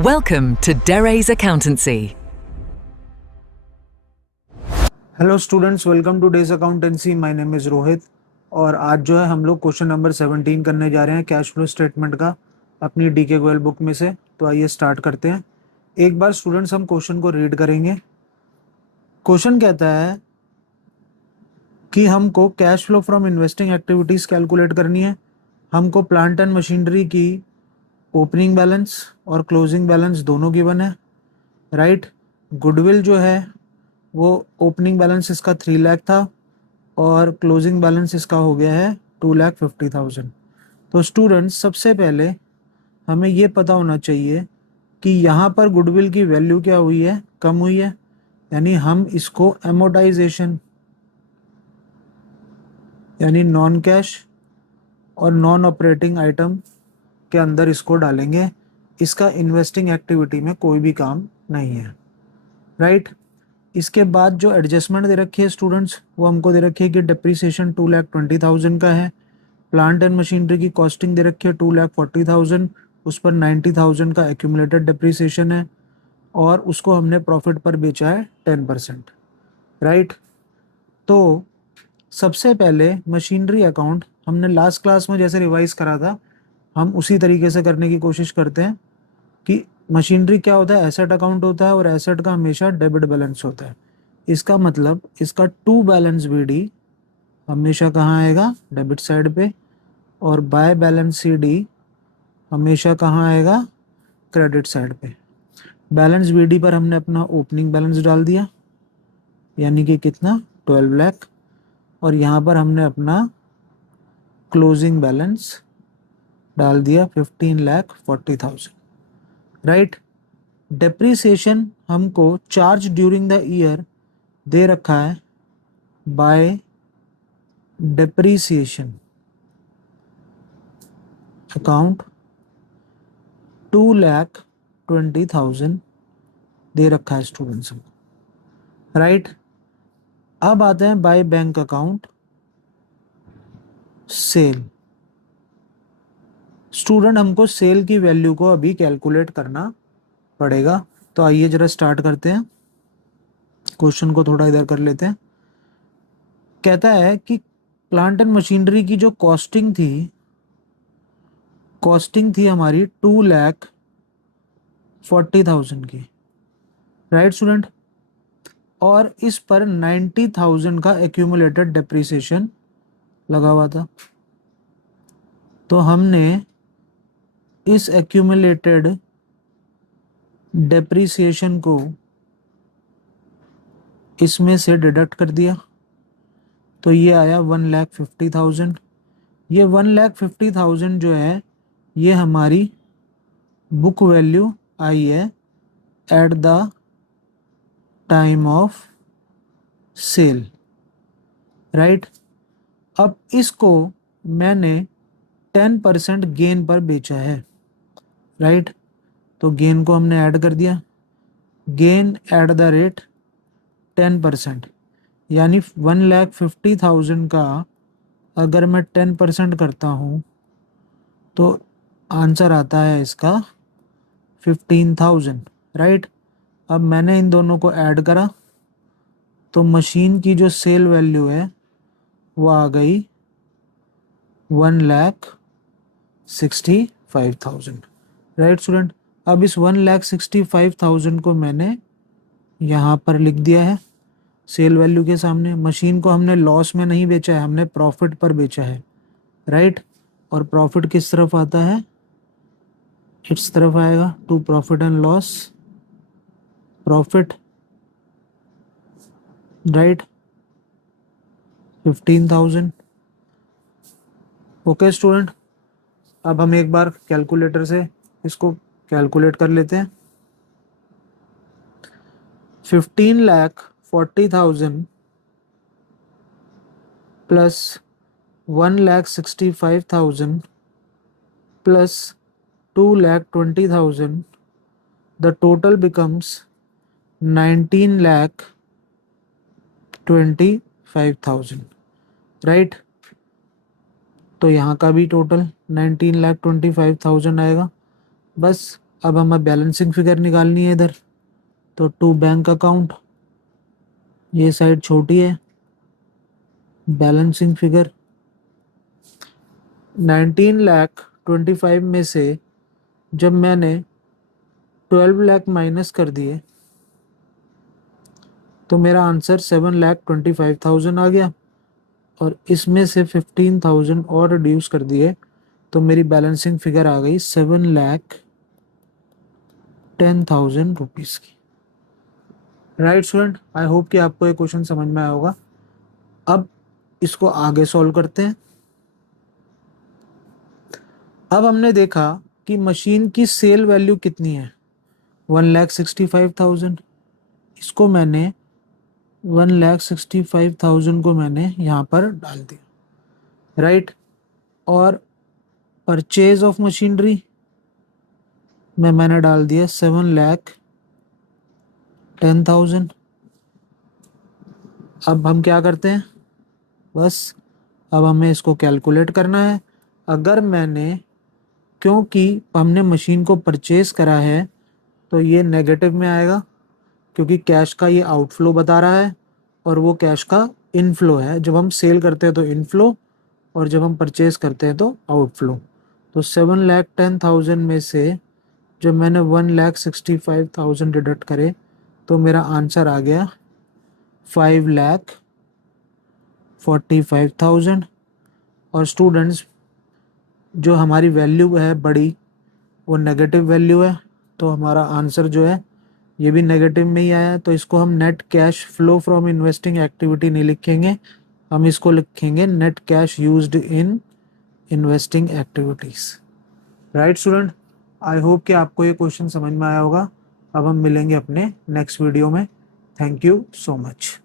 Welcome to Dere's Accountancy. Hello students, welcome two days accountancy. My name is Rohit और आज जो है हम लोग क्वेश्चन नंबर 17 करने जा रहे हैं कैश फ्लो स्टेटमेंट का अपनी डीके गोयल बुक में से। तो आइए स्टार्ट करते हैं। एक बार स्टूडेंट्स हम क्वेश्चन को रीड करेंगे। क्वेश्चन कहता है कि हमको cash flow from investing activities calculate करनी है। हमको प्लांट एंड मशीनरी की ओपनिंग बैलेंस और क्लोजिंग बैलेंस दोनों गिवन है, राइट। गुडविल जो है वो ओपनिंग बैलेंस इसका 3 लाख था और क्लोजिंग बैलेंस इसका हो गया है 2,50,000। तो स्टूडेंट्स, सबसे पहले हमें ये पता होना चाहिए कि यहाँ पर गुडविल की वैल्यू क्या हुई है, कम हुई है, यानी हम इसको एमोटाइजेशन यानी नॉन कैश और नॉन ऑपरेटिंग आइटम के अंदर इसको डालेंगे। इसका इन्वेस्टिंग एक्टिविटी में कोई भी काम नहीं है, राइट। इसके बाद जो एडजस्टमेंट दे रखी है स्टूडेंट्स, वो हमको दे रखी है कि डिप्रिसिएशन 2,20,000 का है। प्लांट एंड मशीनरी की कॉस्टिंग दे रखी है 2,40,000, उस पर 90,000 का एक्यूमुलेटेड डिप्रिसिएशन है और उसको हमने प्रॉफिट पर बेचा है 10%, राइट। तो सबसे पहले मशीनरी अकाउंट हमने लास्ट क्लास में जैसे रिवाइज करा था, हम उसी तरीके से करने की कोशिश करते हैं कि मशीनरी क्या होता है, एसेट अकाउंट होता है और एसेट का हमेशा डेबिट बैलेंस होता है। इसका मतलब इसका टू बैलेंस बीडी हमेशा कहाँ आएगा, डेबिट साइड पे, और बाय बैलेंस सीडी हमेशा कहाँ आएगा, क्रेडिट साइड पे। बैलेंस बीडी पर हमने अपना ओपनिंग बैलेंस डाल दिया, यानी कि कितना, 12 लाख, और यहाँ पर हमने अपना क्लोजिंग बैलेंस डाल दिया 15,40,000, राइट। डेप्रीसिएशन हमको चार्ज ड्यूरिंग द ईयर दे रखा है बाय डेप्रीसिएशन अकाउंट 2,20,000 दे रखा है स्टूडेंट्स को, राइट। अब आते हैं by bank account cell. Student, हमको सेल की वैल्यू को अभी कैलकुलेट करना पड़ेगा। तो आइए जरा स्टार्ट करते हैं, क्वेश्चन को थोड़ा इधर कर लेते हैं। कहता है कि प्लांट एंड मशीनरी की जो कॉस्टिंग थी हमारी 2,40,000 की, राइट स्टूडेंट, और इस पर 90,000 का एक्यूमुलेटेड डेप्रिसिएशन लगा हुआ था। तो हमने इस एक्यूमुलेटेड डेप्रिसिएशन को इसमें से डिडक्ट कर दिया, तो ये आया 1,50,000। ये 1,50,000 जो है ये हमारी बुक वैल्यू आई है at the time of sale, right. अब इसको मैंने 10% गेन पर बेचा है, राइट। तो गेन को हमने ऐड कर दिया, गेन एट द रेट 10%, यानी 1,50,000 का अगर मैं 10% करता हूँ तो आंसर आता है इसका 15,000, राइट। अब मैंने इन दोनों को ऐड करा तो मशीन की जो सेल वैल्यू है वो आ गई 1,65,000, राइट स्टूडेंट। अब इस 1,65,000 को मैंने यहाँ पर लिख दिया है सेल वैल्यू के सामने। मशीन को हमने लॉस में नहीं बेचा है, हमने प्रॉफिट पर बेचा है, राइट। और प्रॉफिट किस तरफ आता है, इस तरफ आएगा, to profit and loss, profit, right, 15,000। Okay student, अब हम एक बार कैलकुलेटर से इसको कैलकुलेट कर लेते हैं। 15,40,000 plus 1,65,000 plus 2,20,000, the total becomes 19,25,000, right. तो यहाँ का भी टोटल 19,25,000 आएगा। बस अब हमें बैलेंसिंग फिगर निकालनी है इधर, तो टू बैंक अकाउंट, ये साइड छोटी है, बैलेंसिंग फिगर 19,25,000 में से जब मैंने 12 लाख माइनस कर दिए तो मेरा आंसर 7,25,000 आ गया, और इसमें से 15,000 और रिड्यूस कर दिए तो मेरी बैलेंसिंग फिगर आ गई 7,10,000 रुपीज़ की। राइट स्टूडेंट, आई होप कि आपको ये क्वेश्चन समझ में आया होगा। अब इसको आगे सॉल्व करते हैं। अब हमने देखा कि मशीन की सेल वैल्यू कितनी है, 1,65,000। इसको मैंने 1,65,000 को मैंने यहाँ पर डाल दिया, राइट। और परचेज ऑफ मशीनरी में मैंने डाल दिया 7,10,000। अब हम क्या करते हैं, बस अब हमें इसको कैलकुलेट करना है। अगर मैंने, क्योंकि हमने मशीन को परचेज करा है तो ये नेगेटिव में आएगा, क्योंकि कैश का ये आउटफ्लो बता रहा है और वो कैश का इनफ्लो है। जब हम सेल करते हैं तो इनफ्लो, और जब हम परचेज करते हैं तो आउटफ्लो। तो 7,10,000 में से जब मैंने 1,65,000 डिडक्ट करे तो मेरा आंसर आ गया 5,45,000। और स्टूडेंट्स, जो हमारी वैल्यू है बड़ी, वो नेगेटिव वैल्यू है, तो हमारा आंसर जो है ये भी नेगेटिव में ही आया है। तो इसको हम net cash flow from investing activity नहीं लिखेंगे, हम इसको लिखेंगे net cash used in investing activities. Right student, I hope कि आपको ये क्वेश्चन समझ में आया होगा। अब हम मिलेंगे अपने नेक्स्ट वीडियो में। Thank you so much.